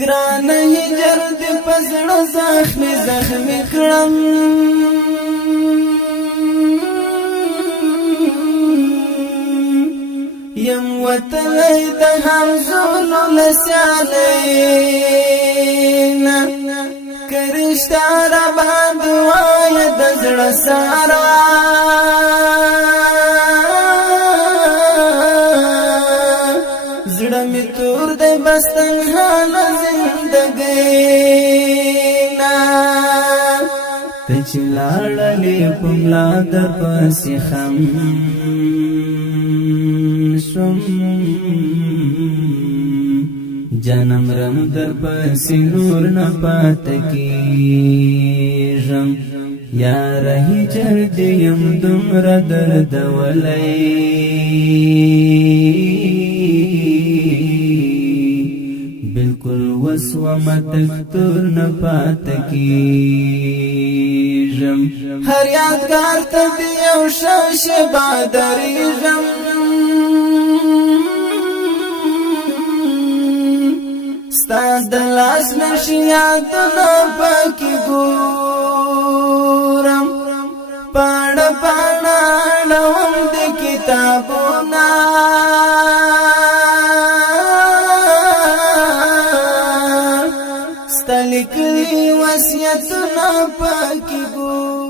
ګران هجر دې پزړه زخمي زخمي کړم یم وتلی د همزولو لسیالینا کرشتا را باندې وایه د زړه سارا زړه می تور دی بس تنها له زندګینا ته چې لاړلې په ملا در پسې خم شم جنم رم در پسې نور نه پاتې کېږم یاره هجر دې یم دومره دردولی بالکل وسوم تکتور نه پاتې کېږم هر یادګار ته دې یو ښه شېبه درېږم ستا د لاس نښې یادونه پکې ګورم پاڼه پاڼه اړوم د کتابونه ستا لیکلي وصیتونه پکې ګورم